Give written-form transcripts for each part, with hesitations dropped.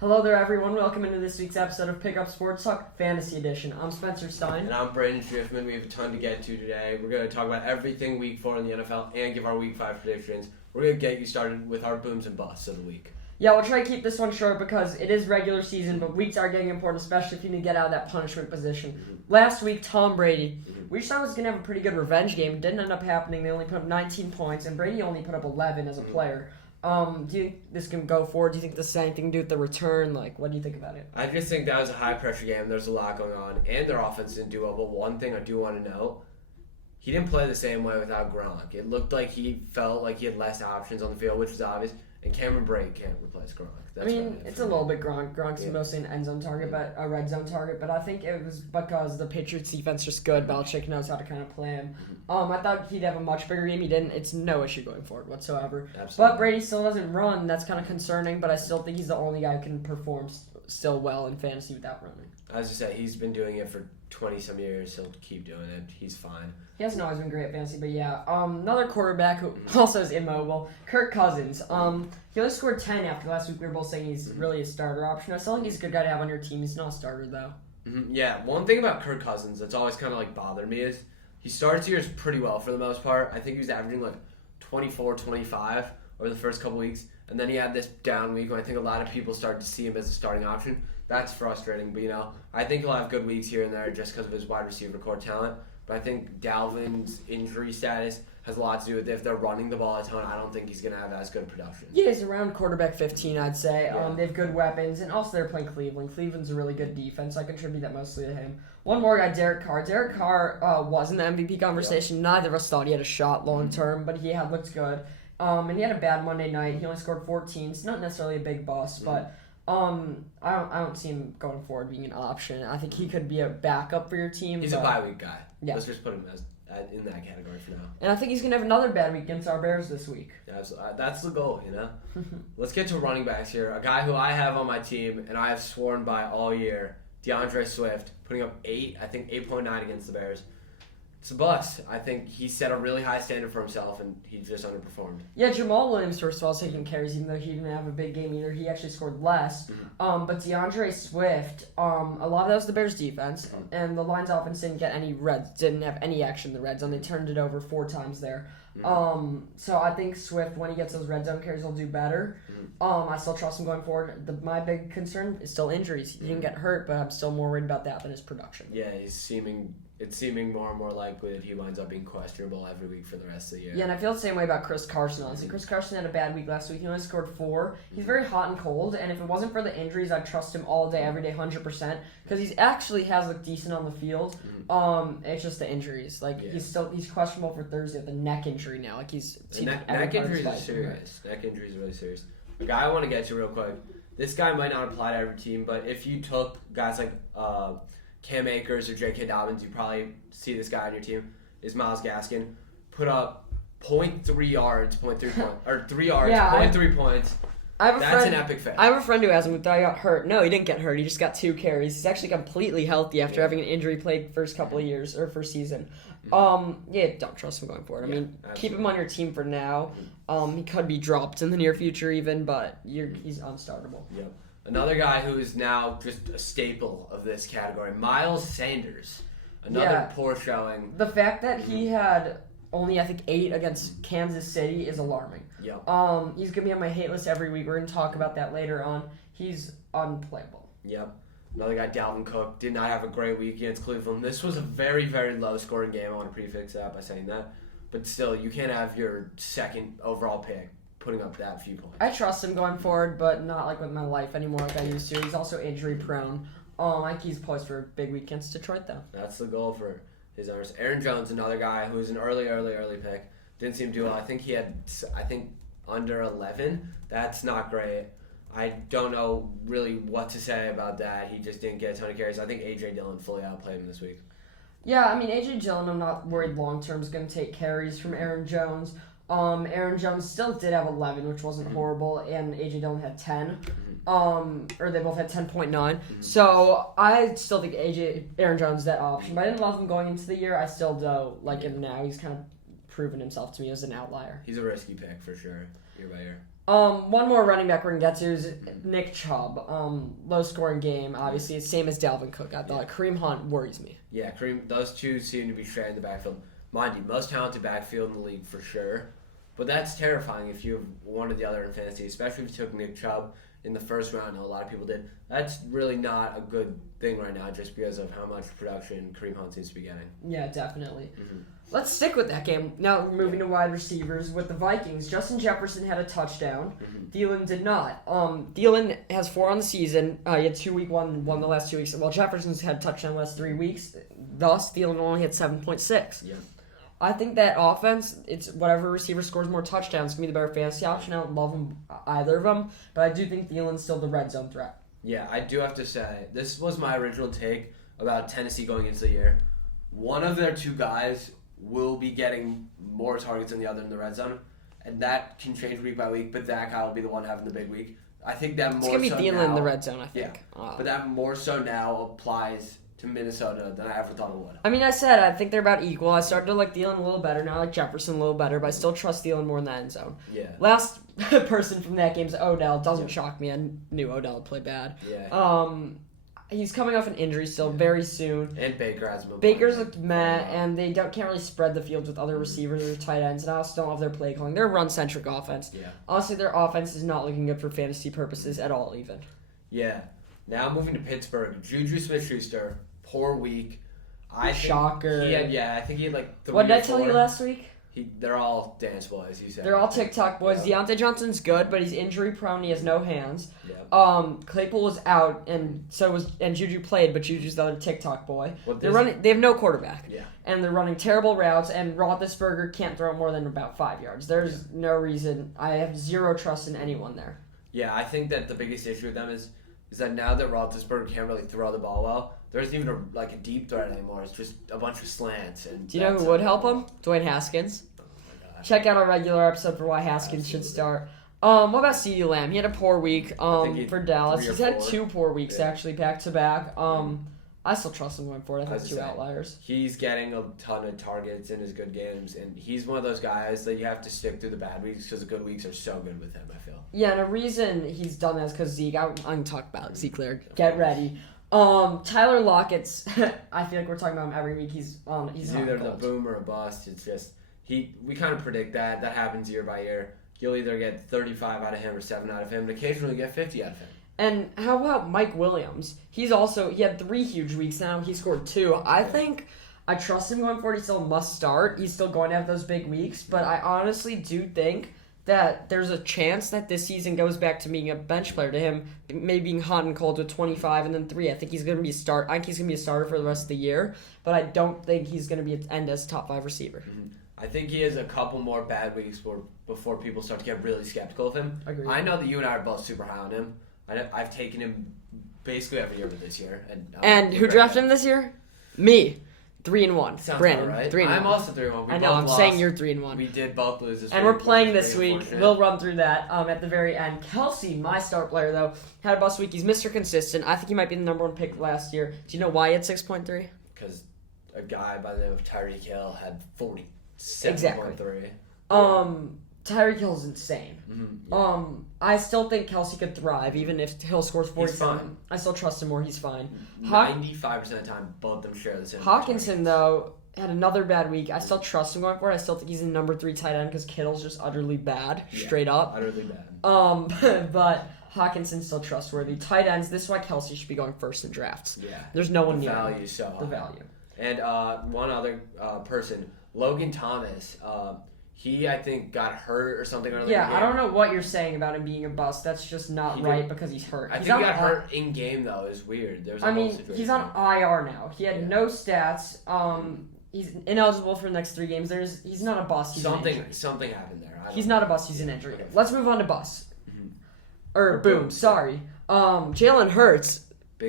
Hello there, everyone. Welcome into this week's episode of Pick Up Sports Talk Fantasy Edition. I'm Spencer Stein. And I'm Brandon Schiffman. We have a ton to get to today. We're going to talk about everything Week 4 in the NFL and give our Week 5 predictions. We're going to get you started with our booms and busts of the week. Yeah, we'll try to keep this one short because it is regular season, but weeks are getting important, especially if you need to get out of that punishment position. Mm-hmm. Last week, Tom Brady. We thought was going to have a pretty good revenge game. It didn't end up happening. They only put up 19 points, and Brady only put up 11 as a player. Do you think this can go forward? Do you think this has anything to do with the return? What do you think about it? I just think that was a high-pressure game. There's a lot going on, and their offense didn't do well. But one thing I do want to note, he didn't play the same way without Gronk. It looked like he felt like he had less options on the field, which is obvious. And Cameron Brate can't replace Gronk. It's a little bit Gronk. Gronk's mostly an end zone target, but a red zone target. But I think it was because the Patriots defense is good. Belichick knows how to kind of play him. I thought he'd have a much bigger game. He didn't. It's no issue going forward whatsoever. Absolutely. But Brady still doesn't run. That's kind of concerning. But I still think he's the only guy who can perform still well in fantasy without running. As you said, he's been doing it for 20-some years. He'll keep doing it. He's fine. He hasn't always been great at fantasy, but yeah. Another quarterback who also is immobile, Kirk Cousins. He only scored 10 after last week. We were both saying he's really a starter option. I still think he's a good guy to have on your team. He's not a starter, though. Mm-hmm. Yeah, one thing about Kirk Cousins that's always kind of bothered me is he starts years pretty well for the most part. I think he was averaging 24, 25 over the first couple weeks. And then he had this down week when I think a lot of people started to see him as a starting option. That's frustrating, but I think he'll have good weeks here and there just because of his wide receiver core talent. But I think Dalvin's injury status has a lot to do with it. If they're running the ball a ton, I don't think he's going to have as good production. Yeah, he's around quarterback 15, I'd say. Yeah. They have good weapons, and also they're playing Cleveland. Cleveland's a really good defense. I contribate that mostly to him. One more guy, Derrick Carr. Derrick Carr was in the MVP conversation. Yeah. Neither of us thought he had a shot long term, but he looked good. And he had a bad Monday night. He only scored 14. It's not necessarily a big bust, but I don't see him going forward being an option. I think he could be a backup for your team. He's a bye week guy. Yeah. Let's just put him as in that category for now. And I think he's going to have another bad week against our Bears this week. Yeah, that's the goal, Let's get to running backs here. A guy who I have on my team and I have sworn by all year, Deandre Swift, putting up 8.9 against the Bears. It's a bust. I think he set a really high standard for himself, and he just underperformed. Yeah, Jamaal Williams, first of all, is taking carries, even though he didn't have a big game either. He actually scored less. But DeAndre Swift, a lot of that was the Bears' defense, and the Lions' offense didn't have any action in the red zone. They turned it over 4 times there. So I think Swift, when he gets those red zone carries, will do better. I still trust him going forward. My big concern is still injuries. He didn't get hurt, but I'm still more worried about that than his production. Yeah, it's seeming more and more likely that he winds up being questionable every week for the rest of the year. Yeah, and I feel the same way about Chris Carson, honestly. Chris Carson had a bad week last week. He only scored 4. He's very hot and cold, and if it wasn't for the injuries, I'd trust him all day, every day, 100%, because he actually has looked decent on the field. It's just the injuries. He's questionable for Thursday with a neck injury now. Neck injuries are serious. Neck injuries are really serious. A guy I want to get to real quick. This guy might not apply to every team, but if you took guys like Cam Akers or J.K. Dobbins, you probably see this guy on your team, is Myles Gaskin. Put up 0.3 yards, 0.3 points, or 3 yards, 0.3 points. That's an epic fail. I have a friend who has him who thought he got hurt. No, he didn't get hurt. He just got 2 carries. He's actually completely healthy after having an injury plagued first couple of years, or first season. Don't trust him going forward. Keep him on your team for now. He could be dropped in the near future even, but he's unstartable. Yep. Another guy who is now just a staple of this category, Miles Sanders. Another poor showing. The fact that he had only, I think, 8 against Kansas City is alarming. Yep. He's going to be on my hate list every week. We're going to talk about that later on. He's unplayable. Yep. Another guy, Delvin Cook, did not have a great week against Cleveland. This was a very, very low-scoring game. I want to prefix that by saying that. But still, you can't have your second overall pick putting up that few points. I trust him going forward, but not with my life anymore like I used to. He's also injury-prone. I think he's poised for a big week against Detroit, though. That's the goal for his owners. Aaron Jones, another guy who's an early pick. Didn't seem to do well. I think he had, under 11. That's not great. I don't know really what to say about that. He just didn't get a ton of carries. I think A.J. Dillon fully outplayed him this week. Yeah, A.J. Dillon, I'm not worried long-term is going to take carries from Aaron Jones. Aaron Jones still did have 11, which wasn't horrible, and A.J. Dillon had 10. Or they both had 10.9. So I still think Aaron Jones is that option. But I didn't love him going into the year. I still do like him now. He's kind of proven himself to me as an outlier. He's a risky pick for sure, year by year. One more running back we're going to get to is Nick Chubb. Low-scoring game, obviously. It's same as Delvin Cook. I thought Kareem Hunt worries me. Yeah, those two seem to be sharing the backfield. Mind you, most talented backfield in the league for sure. But that's terrifying if you have one or the other in fantasy, especially if you took Nick Chubb in the first round. A lot of people did. That's really not a good thing right now just because of how much production Kareem Hunt seems to be getting. Yeah, definitely. Let's stick with that game. Now we're moving to wide receivers with the Vikings. Justin Jefferson had a touchdown. Thielen did not. Thielen has 4 on the season. He had 2 week one the last 2 weeks. Well, Jefferson's had touchdown the last 3 weeks. Thus, Thielen only had 7.6. Yeah. I think that offense, it's whatever receiver scores more touchdowns can be the better fantasy option. I don't love either of them, but I do think Thielen's still the red zone threat. Yeah, I do have to say, this was my original take about Tennessee going into the year. One of their 2 guys will be getting more targets than the other in the red zone, and that can change week by week, but that guy will be the one having the big week. I think that more so it's going to be Thielen now, in the red zone, I think. Yeah, but that more so now applies to Minnesota than I ever thought it would. I mean, I think they're about equal. I started to like Thielen a little better. Now I like Jefferson a little better, but I still trust Thielen more in the end zone. Yeah. Last person from that game is Odell. Doesn't shock me. I knew Odell would play bad. Yeah. He's coming off an injury still very soon. And Baker has been Baker's looked meh, and they can't really spread the field with other receivers or tight ends, and I also don't love their play calling. They're a run-centric offense. Yeah. Honestly, their offense is not looking good for fantasy purposes at all, even. Yeah. Now moving to Pittsburgh. Juju Smith-Schuster, poor week. Shocker. I think he had like 3 What did or I tell 4. you last week? They're all dance boys, you said. They're all TikTok boys. Yeah. Deontay Johnson's good, but he's injury prone. He has no hands. Yeah. Claypool was out, and Juju played, but Juju's the other TikTok boy. They have no quarterback. Yeah. And they're running terrible routes, and Roethlisberger can't throw more than about 5 yards. There's no reason. I have zero trust in anyone there. Yeah, I think that the biggest issue with them is that now that Roethlisberger can't really throw the ball well, there isn't even a deep threat anymore. It's just a bunch of slants. And do you know who would help him? Dwayne Haskins. Oh my God. Check out our regular episode for why Haskins should start. What about CeeDee Lamb? He had a poor week for Dallas. He's had 2 poor weeks, actually, back-to-back. I still trust him going forward. I think 2 outliers. He's getting a ton of targets in his good games, and he's one of those guys that you have to stick through the bad weeks because the good weeks are so good with him, I feel. Yeah, and a reason he's done that is because Zeke. I'm going to talk about Zeke later. Get ready. Tyler Lockett's. I feel like we're talking about him every week. He's either the boom or a bust. It's just we kind of predict that happens year by year. You'll either get 35 out of him or 7 out of him, and occasionally get 50 out of him. And how about Mike Williams? He had 3 huge weeks now. He scored 2. I think I trust him going forward. He's still a must start. He's still going to have those big weeks, but I honestly do think that there's a chance that this season goes back to being a bench player to him, maybe being hot and cold with 25 and then 3. I think he's going to be I think he's going to be a starter for the rest of the year, but I don't think he's going to be end as top 5 receiver. Mm-hmm. I think he has a couple more bad weeks before people start to get really skeptical of him. Agreed. I know that you and I are both super high on him. I've taken him basically every year but this year. And who drafted him this year? Me. 3-1. Sounds Brandon. Right. 3-1. I'm also 3-1. I know. I'm saying you're 3-1. We did both lose this week. And we're playing this week. We'll run through that at the very end. Kelce, my star player, though, had a bust week. He's Mr. Consistent. I think he might be the number 1 pick last year. Do you know why he had 6.3? Because a guy by the name of Tyreek Hill had 47.3. Exactly. Tyreek Hill's insane. Mm-hmm. Yeah. I still think Kelce could thrive, even if Hill scores 47. I still trust him more. He's fine. 95% of the time, both of them share the same. Hawkinson, though, had another bad week. I still trust him going forward. I still think he's the number 3 tight end because Kittle's just utterly bad, straight up. Utterly bad. But Hawkinson's still trustworthy. Tight ends, this is why Kelce should be going first in drafts. Yeah. There's no one near him. The value is so high. The value. And one other person, Logan Thomas, he, I think, got hurt or something. Yeah, I don't know what you're saying about him being a bust. That's just not right because he's hurt. I think he got hurt in game, though. It's weird. He's on IR now. He had no stats. He's ineligible for the next 3 games. He's not a bust. He's something happened there. He's not a bust. He's an injury. Okay. Let's move on to bust. Mm-hmm. Or boom. Sorry. Jalen Hurts.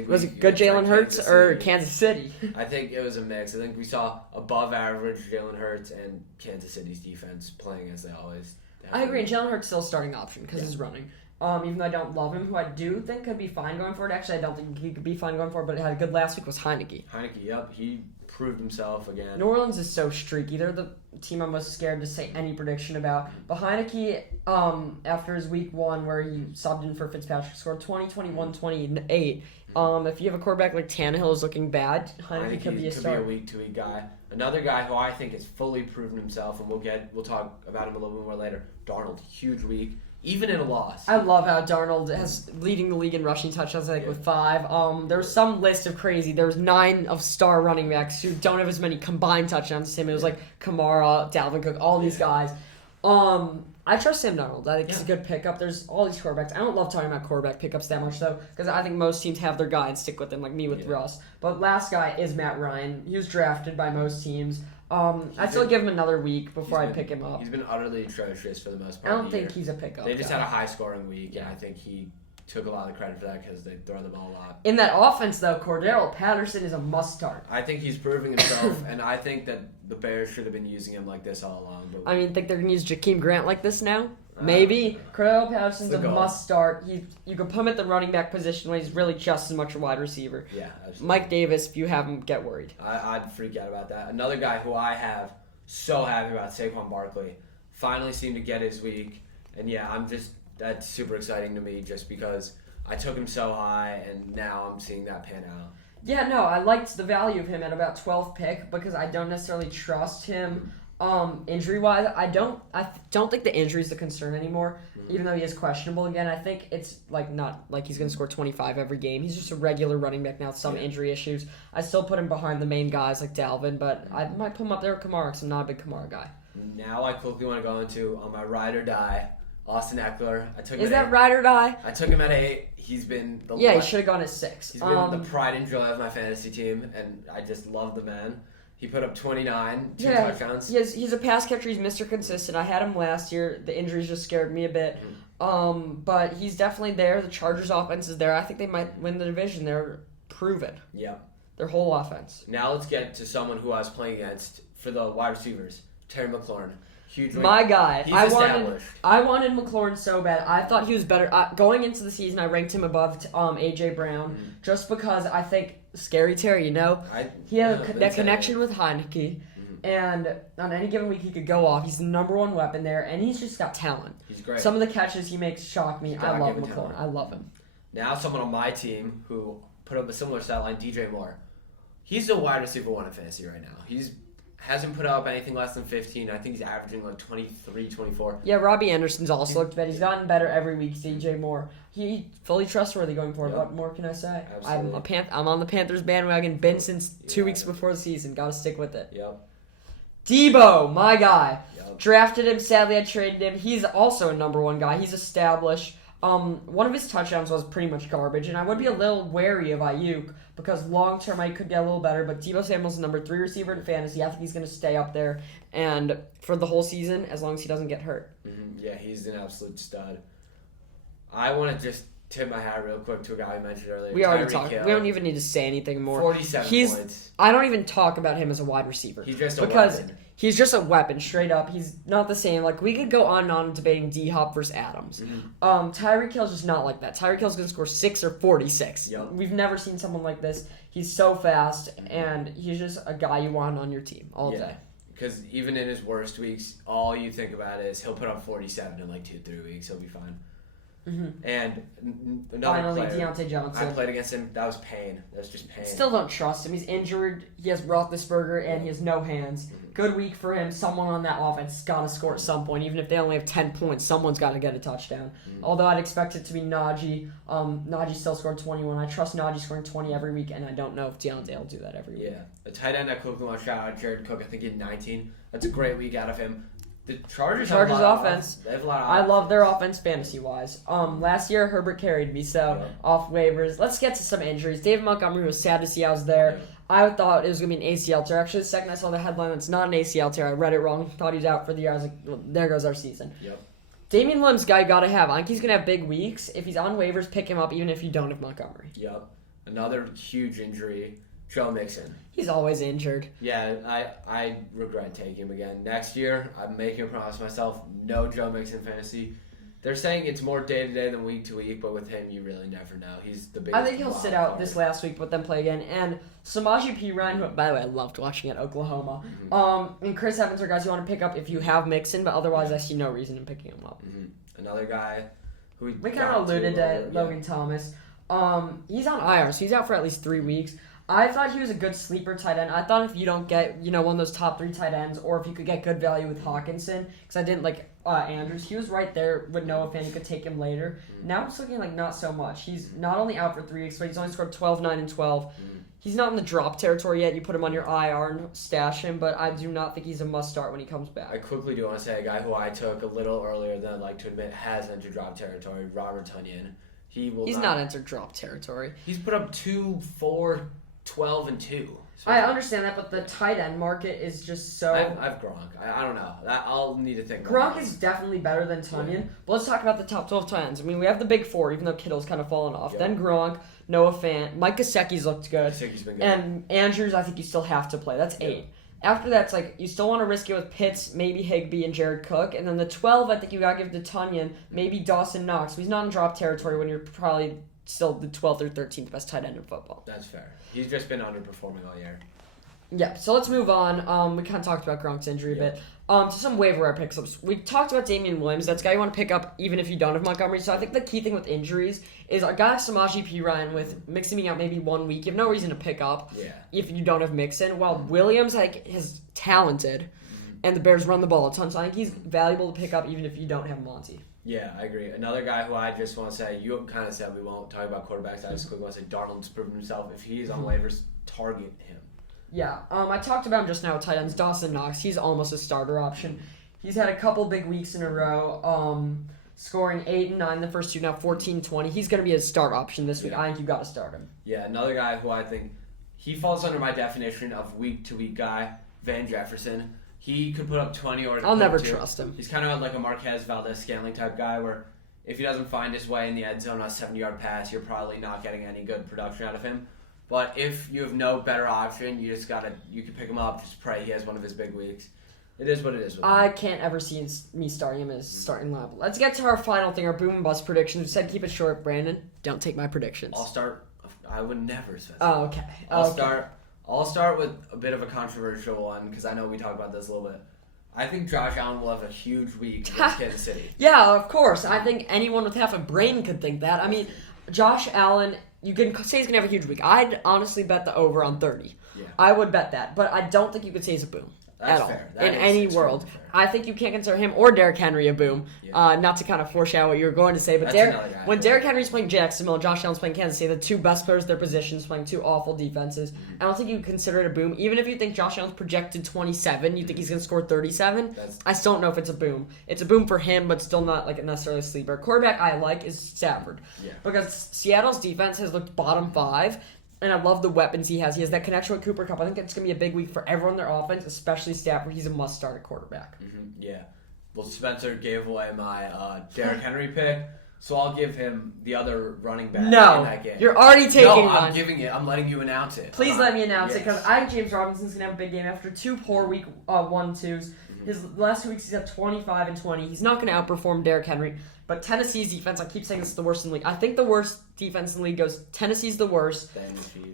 Was it good Jalen Hurts or Kansas City? I think it was a mix. I think we saw above average Jalen Hurts and Kansas City's defense playing as they always have. I agree. And Jalen Hurts still a starting option because he's running. even though I don't love him, who I do think could be fine going forward. Actually, I don't think he could be fine going forward, but had a good last week was Heinicke. Heinicke, yep. He proved himself again. New Orleans is so streaky. They're the team I'm most scared to say any prediction about. But Heinicke, after his week 1 where he subbed in for Fitzpatrick, scored 20, 21, 28. If you have a quarterback like Tannehill is looking bad, Heinicke could be a start. Could be a week-to-week guy. Another guy who I think has fully proven himself, and we'll talk about him a little bit more later. Darnold, huge week, even in a loss. I love how Darnold has leading the league in rushing touchdowns, with 5. There's some list of crazy. There's 9 of star running backs who don't have as many combined touchdowns as him. It was like Kamara, Delvin Cook, all these guys. I trust Sam Darnold. I think he's a good pickup. There's all these quarterbacks. I don't love talking about quarterback pickups that much, though, because I think most teams have their guy and stick with him, like me with Russ. But last guy is Matt Ryan. He was drafted by most teams. I'd still give him another week before I pick him up. He's been utterly atrocious for the most part. I don't think he's a pickup. They just had a high-scoring week, and I think he took a lot of the credit for that because they throw the ball a lot. In that offense, though, Cordero Patterson is a must-start. I think he's proving himself, and I think that the Bears should have been using him like this all along. But think they're going to use Jakeem Grant like this now? Maybe. Cordero Patterson's a must-start. You can put him at the running back position when he's really just as much a wide receiver. Yeah, absolutely. Mike Davis, if you have him, get worried. I'd freak out about that. Another guy who I have so happy about, Saquon Barkley, finally seemed to get his week. And that's super exciting to me just because I took him so high and now I'm seeing that pan out. Yeah, no, I liked the value of him at about 12th pick because I don't necessarily trust him injury-wise. I don't think the injury is the concern anymore, even though he is questionable again. I think it's not like he's going to score 25 every game. He's just a regular running back now with some injury issues. I still put him behind the main guys like Dalvin, but I might put him up there with Kamara because I'm not a big Kamara guy. Now I quickly want to go into on my ride or die, Austin Eckler. Is that ride or die? I took him at 8. He's been he should have gone at 6. He's been the pride and joy of my fantasy team, and I just love the man. He put up 29, 2 touchdowns. He's a pass catcher. He's Mr. Consistent. I had him last year. The injuries just scared me a bit. But he's definitely there. The Chargers' offense is there. I think they might win the division. They're proven. Yeah. Their whole offense. Now let's get to someone who I was playing against for the wide receivers. Terry McLaurin. Huge win. My guy. He's established. I wanted McLaurin so bad. I thought he was better. Going into the season, I ranked him above A.J. Brown just because I think Scary Terry, he had that connection with Heinicke, and on any given week he could go off. He's the number 1 weapon there, and he's just got talent. He's great. Some of the catches he makes shock me. I love McLaurin. I love him. Now someone on my team who put up a similar stat line, DJ Moore. He's a wide receiver 1 in fantasy right now. He's hasn't put up anything less than 15. I think he's averaging 23, 24. Yeah, Robbie Anderson's also looked better. He's gotten better every week, DJ Moore. He fully trustworthy going forward. What more can I say? Absolutely. I'm on the Panthers bandwagon. Been since 2 weeks before the season. Got to stick with it. Yep. Debo, my guy. Yep. Drafted him. Sadly, I traded him. He's also a number 1 guy. He's established. One of his touchdowns was pretty much garbage, and I would be a little wary of Ayuk because long-term I could get a little better, but Deebo Samuel's the number 3 receiver in fantasy. I think he's going to stay up there and for the whole season as long as he doesn't get hurt. Yeah, he's an absolute stud. I want to just tip my hat real quick to a guy we mentioned earlier. We already talked. We don't even need to say anything more. 47 points. I don't even talk about him as a wide receiver. He's just a weapon. He's just a weapon, straight up. He's not the same. We could go on and on debating D-Hop versus Adams. Tyreek Hill's just not like that. Tyreek Hill's going to score 6 or 46. Yep. We've never seen someone like this. He's so fast, and he's just a guy you want on your team all day. Because even in his worst weeks, all you think about is he'll put up 47 in 2-3 weeks. He'll be fine. And another finally, player, Deontay Johnson. I played against him. That was pain. That was just pain. Still don't trust him. He's injured. He has Roethlisberger, and he has no hands. Good week for him. Someone on that offense has got to score at some point. Even if they only have 10 points, someone's got to get a touchdown. Although I'd expect it to be Najee. Najee still scored 21. I trust Najee scoring 20 every week, and I don't know if Deontay will do that every week. Yeah. The tight end I quickly want to shout out, Jared Cook. I think he had 19. That's a great week out of him. The Chargers offense. They have a lot of I love their offense fantasy-wise. Last year, Herbert carried me, so off waivers. Let's get to some injuries. David Montgomery was sad to see I was there. I thought it was going to be an ACL tear. Actually, the second I saw the headline, it's not an ACL tear. I read it wrong. Thought he was out for the year. I was like, well, there goes our season. Yep. Damien Williams, guy you got to have. I think he's going to have big weeks. If he's on waivers, pick him up, even if you don't have Montgomery. Yep. Another huge injury. Joe Mixon. He's always injured. Yeah, I regret taking him again. Next year, I'm making a promise to myself, no Joe Mixon fantasy. They're saying it's more day to day than week to week, but with him, you really never know. He's the biggest. I think he'll sit out this last week, but then play again. And Samaje Perine, who, by the way, I loved watching at Oklahoma. And Chris Evans are guys you want to pick up if you have Mixon, but otherwise I see no reason in picking him up. Another guy who we kind of alluded to Logan Thomas. He's on IR, so he's out for at least 3 weeks. I thought he was a good sleeper tight end. I thought if you don't get, one of those top 3 tight ends, or if you could get good value with Hawkinson, because I didn't like Andrews. He was right there with Noah Fant. You could take him later. Now it's looking like not so much. He's not only out for 3 weeks, but he's only scored 12, 9, and 12. He's not in the drop territory yet. You put him on your IR and stash him, but I do not think he's a must-start when he comes back. I quickly do want to say a guy who I took a little earlier than I'd like to admit has entered drop territory, Robert Tonyan. He's not entered drop territory. He's put up 2, 4, 12, and 2. So I understand that, but the tight end market is just so... I've Gronk. I don't know. I'll need to think. Gronk is definitely better than Tonyan, but let's talk about the top 12 tight ends. I mean, we have the big 4, even though Kittle's kind of fallen off. Yep. Then Gronk, Noah Fant, Mike Gesicki's looked good. Gesicki's been good. And Andrews, I think you still have to play. That's 8. Yep. After that, it's like, you still want to risk it with Pitts, maybe Higbee, and Jared Cook. And then the 12, I think you got to give to Tonyan, maybe Dawson Knox. He's not in drop territory when you're probably still the 12th or 13th best tight end in football. That's fair. He's just been underperforming all year. Yeah, so let's move on. We kind of talked about Gronk's injury a bit. To some waiver wire pickups. We talked about Damien Williams. That's a guy you want to pick up even if you don't have Montgomery. So I think the key thing with injuries is a guy like Samaje Perine with Mixon being out maybe 1 week. You have no reason to pick up if you don't have Mixon. While Williams is talented, and the Bears run the ball a ton. So I think he's valuable to pick up even if you don't have Monty. Yeah, I agree. Another guy who I just want to say, you kind of said we won't talk about quarterbacks. I just quickly want to say Darnold's proven himself. If he's on waivers, target him. Yeah, I talked about him just now with tight ends. Dawson Knox, he's almost a starter option. He's had a couple big weeks in a row, scoring 8 and 9 the first 2, now 14, 20. He's going to be a start option this week. I think you got to start him. Yeah, another guy who I think he falls under my definition of week-to-week guy, Van Jefferson. He could put up 20 or... I'll never trust him. He's kind of like a Marquez Valdez-Scantling type guy where if he doesn't find his way in the end zone on a 70-yard pass, you're probably not getting any good production out of him. But if you have no better option, you can pick him up, just pray he has one of his big weeks. It is what it is with him. I can't ever see me starting him as starting lineup. Let's get to our final thing, our boom and bust predictions. We said keep it short, Brandon. Don't take my predictions. I'll start. I would never specify. Oh, okay. I'll start with a bit of a controversial one because I know we talked about this a little bit. I think Josh Allen will have a huge week against Kansas City. Yeah, of course. I think anyone with half a brain could think that. I mean, Josh Allen... You can say he's going to have a huge week. I'd honestly bet the over on 30. Yeah. I would bet that. But I don't think you could say he's a boom. That's at fair. all. In any world. Fair. I think you can't consider him or Derrick Henry a boom. Yeah. Not to kind of foreshadow what you were going to say, but when Derrick Henry's playing Jacksonville and Josh Allen's playing Kansas City, the 2 best players of their positions playing 2 awful defenses, I don't think you can consider it a boom. Even if you think Josh Allen's projected 27, you think he's going to score 37, I still don't know if it's a boom. It's a boom for him, but still not like necessarily a sleeper. Quarterback I like is Stafford. Yeah. Because Seattle's defense has looked bottom 5, and I love the weapons he has. He has that connection with Cooper Kupp. I think it's going to be a big week for everyone in their offense, especially Stafford. He's a must-start at quarterback. Yeah. Well, Spencer gave away my Derrick Henry pick, so I'll give him the other running back in that game. You're already taking one. No, I'm giving it. I'm letting you announce it. Please let me announce it, because I think James Robinson's going to have a big game after 2 poor week 1-2s. His last 2 weeks, he's at 25 and 20. He's not going to outperform Derrick Henry. But Tennessee's defense, I keep saying this is the worst in the league. I think the worst defense in the league goes Tennessee's the worst,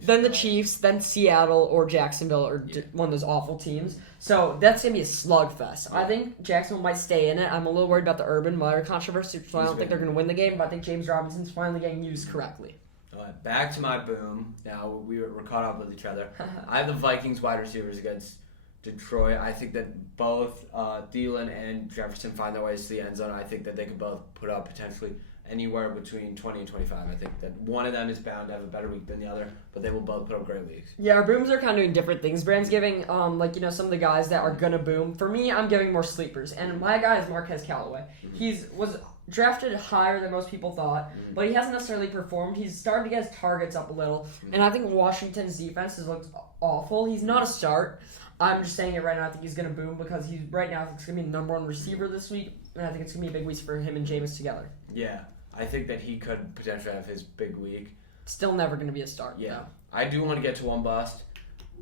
then the Chiefs, then Seattle or Jacksonville or one of those awful teams. So that's going to be a slugfest. I think Jacksonville might stay in it. I'm a little worried about the Urban Meyer controversy, so I don't think they're going to win the game, but I think James Robinson's finally getting used correctly. Back to my boom. Now we're caught up with each other. I have the Vikings wide receivers against Detroit. I think that both Thielen and Jefferson find their ways to the end zone. I think that they could both put up potentially anywhere between 20 and 25. I think that one of them is bound to have a better week than the other, but they will both put up great weeks. Yeah, our booms are kind of doing different things. Brand's giving, some of the guys that are going to boom. For me, I'm giving more sleepers, and my guy is Marquez Callaway. He was drafted higher than most people thought, but he hasn't necessarily performed. He's starting to get his targets up a little, and I think Washington's defense has looked awful. He's not a start. I'm just saying it right now. I think he's going to boom because he's right now. I think he's going to be the number 1 receiver this week, and I think it's going to be a big week for him and Jameis together. Yeah, I think that he could potentially have his big week. Still never going to be a start. Yeah, though. I do want to get to one bust.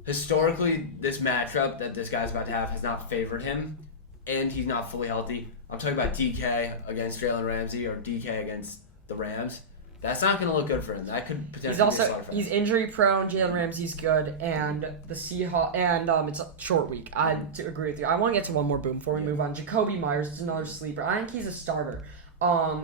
Historically, this matchup that this guy's about to have has not favored him. and he's not fully healthy. I'm talking about DK against Jalen Ramsey or DK against the Rams. That's not going to look good for him. That could potentially be a slaughter fest. He's injury prone. Jalen Ramsey's good, and the Seahawks, and it's a short week. I agree with you. I want to get to one more boom before we move on. Jacoby Myers is another sleeper. I think he's a starter.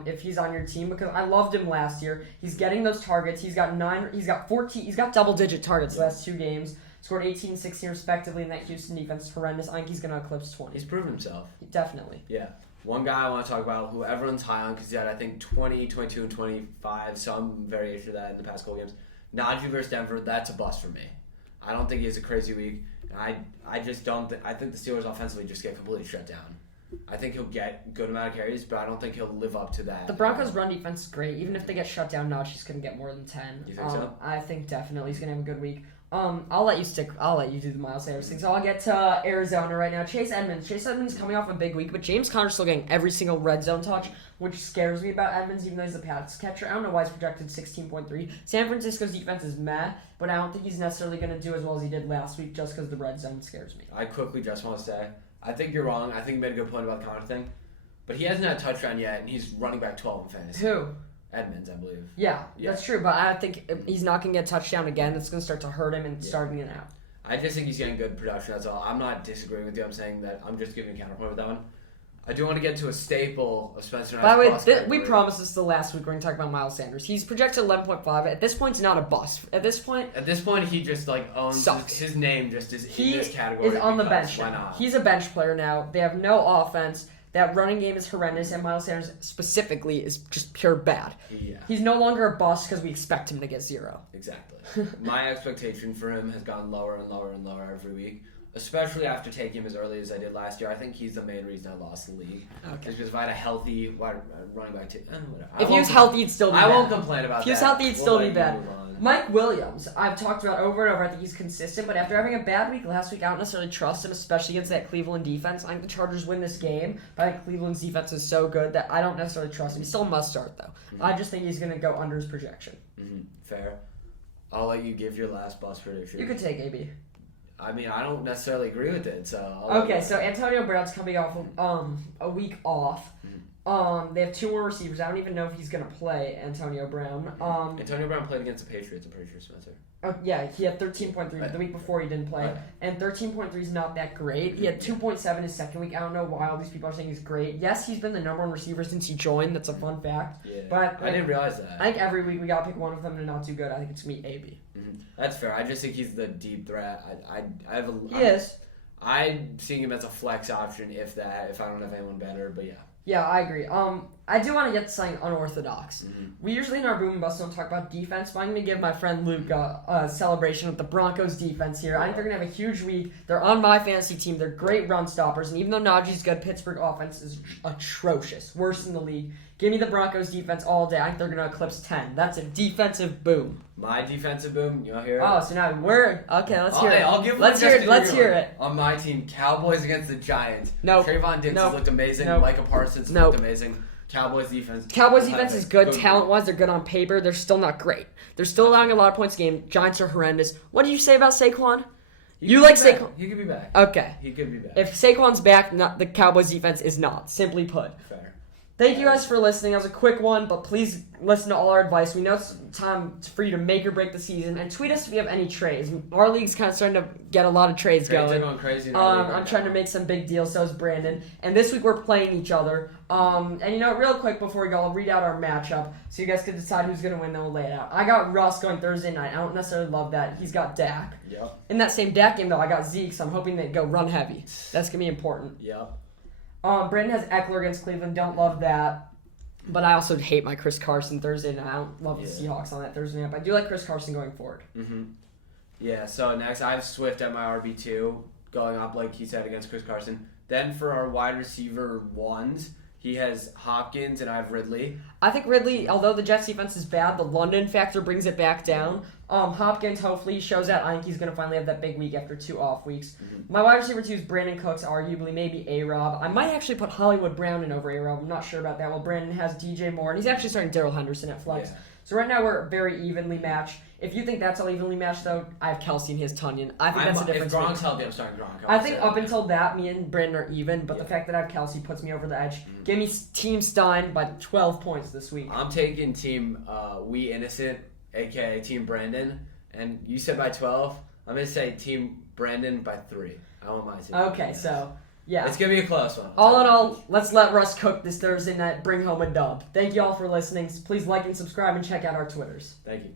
If he's on your team, because I loved him last year. He's getting those targets. He's got 14. He's got double-digit targets the last 2 games. Scored 18 and 16 respectively, and that Houston defense is horrendous. I think he's going to eclipse 20. He's proven himself. Definitely. Yeah. One guy I want to talk about who everyone's high on because he had, I think, 20, 22, and 25, some variation of that in the past couple games. Najee versus Denver, that's a bust for me. I don't think he has a crazy week. I just don't I think the Steelers offensively just get completely shut down. I think he'll get a good amount of carries, but I don't think he'll live up to that. The Broncos' run defense is great. Even if they get shut down, Najee's going to get more than 10. You think so? I think definitely he's going to have a good week. I'll let you do the Miles Sanders thing. So I'll get to Arizona right now. Chase Edmonds coming off a big week, but James Conner's still getting every single red zone touch, which scares me about Edmonds, even though he's a pass catcher. I don't know why he's projected 16.3. San Francisco's defense is meh, but I don't think he's necessarily going to do as well as he did last week just because the red zone scares me. I quickly just want to say, I think you're wrong. I think you made a good point about the Connor thing, but he hasn't had a touchdown yet, and he's running back 12 in fantasy. Who? Edmonds, I believe. Yeah, that's true, but I think he's not going to get a touchdown again. That's going to start to hurt him and starting it out. I just think he's getting good production, that's all. I'm not disagreeing with you. I'm saying that I'm just giving a counterpoint with that one. I do want to get to a staple of Spencer Knight's. By the way, we promised this the last week. We're going to talk about Miles Sanders. He's projected 11.5. At this point, he's not a bust. At this point, he just owns his name. Just is in this category. He is on the bench. Why not? He's a bench player now. They have no offense. That running game is horrendous, and Miles Sanders specifically is just pure bad. Yeah. He's no longer a bust because we expect him to get 0. Exactly. My expectation for him has gone lower and lower and lower every week, especially after taking him as early as I did last year. I think he's the main reason I lost the league. Okay. Just because if I had a healthy running back team, whatever. If he was healthy, he'd still be bad. I won't complain about that. If he was healthy, he'd still be bad. Mike Williams, I've talked about over and over. I think he's consistent, but after having a bad week last week, I don't necessarily trust him, especially against that Cleveland defense. I think the Chargers win this game, but I think Cleveland's defense is so good that I don't necessarily trust him. He's still a must start, though. Mm-hmm. I just think he's going to go under his projection. Mm-hmm. Fair. I'll let you give your last bust prediction. You could take AB. I mean, I don't necessarily agree with it, so... Okay, so Antonio Brown's coming off a week off. They have 2 more receivers. I don't even know if he's going to play Antonio Brown. Antonio Brown played against the Patriots, I'm pretty sure, Spencer. Yeah, he had 13.3 the week before he didn't play. And 13.3 is not that great. He had 2.7 his second week. I don't know why all these people are saying he's great. Yes, he's been the number 1 receiver since he joined. That's a fun fact. Yeah, but I didn't realize that. I think every week we got to pick one of them to not do good. I think it's me, AB. Mm-hmm. That's fair. I just think he's the deep threat. Yes. I'm seeing him as a flex option if I don't have anyone better, but yeah. Yeah, I agree. I do want to get to something unorthodox. Mm-hmm. We usually in our Boom and Bust don't talk about defense, but I'm going to give my friend Luke a celebration with the Broncos defense here. I think they're going to have a huge week. They're on my fantasy team. They're great run stoppers, and even though Najee's good, Pittsburgh offense is atrocious. Worst in the league. Give me the Broncos defense all day. I think they're going to eclipse 10. That's a defensive boom. My defensive boom, you want to hear it? Oh, so now let's hear it. I'll give let's hear it. On my team, Cowboys against the Giants. Nope. Trayvon Diggs has looked amazing. Nope. Micah Parsons looked amazing. Cowboys defense is good talent-wise. They're good on paper. They're still not great. They're still allowing a lot of points a game. Giants are horrendous. What did you say about Saquon? You like Saquon? He could be back. Okay. He could be back. If Saquon's back, the Cowboys defense is not. Simply put. Fair. Thank you guys for listening. That was a quick one, but please listen to all our advice. We know it's time for you to make or break the season, and tweet us if you have any trades. Our league's kind of starting to get a lot of trades going. Trades are going crazy. I'm trying to make some big deals, so is Brandon. And this week we're playing each other. And real quick before we go, I'll read out our matchup so you guys can decide who's going to win, then we'll lay it out. I got Russ going Thursday night. I don't necessarily love that. He's got Dak. Yep. In that same Dak game, though, I got Zeke, so I'm hoping they go run heavy. That's going to be important. Yep. Brandon has Eckler against Cleveland. Don't love that. But I also hate my Chris Carson Thursday night. I don't love the Seahawks on that Thursday night, but I do like Chris Carson going forward. Mm-hmm. Yeah, so next I have Swift at my RB2 going up, like he said, against Chris Carson. Then for our wide receiver ones, he has Hopkins and I have Ridley. I think Ridley, although the Jets defense is bad, the London factor brings it back down. Hopkins hopefully shows that. I think he's going to finally have that big week after 2 off weeks. Mm-hmm. My wide receiver 2 is Brandon Cooks, arguably, maybe A-Rob. I might actually put Hollywood Brown in over A-Rob. I'm not sure about that. Well, Brandon has DJ Moore, and he's actually starting Darrell Henderson at flex. Yeah. So right now we're very evenly matched. If you think that's all evenly matched, though, I have Kelce and he has Tunyon. I think that's the difference. If Gronk's healthy, I'm starting Gronk. I think up until that, me and Brandon are even, but the fact that I have Kelce puts me over the edge. Give me Team Stein by 12 points this week. I'm taking Team We Innocent, a.k.a. Team Brandon, and you said by 12. I'm going to say Team Brandon by 3. I want my team. Okay, so... Yeah. It's going to be a close one. All in all, let's let Russ cook this Thursday night. Bring home a dub. Thank you all for listening. Please like and subscribe and check out our Twitters. Thank you.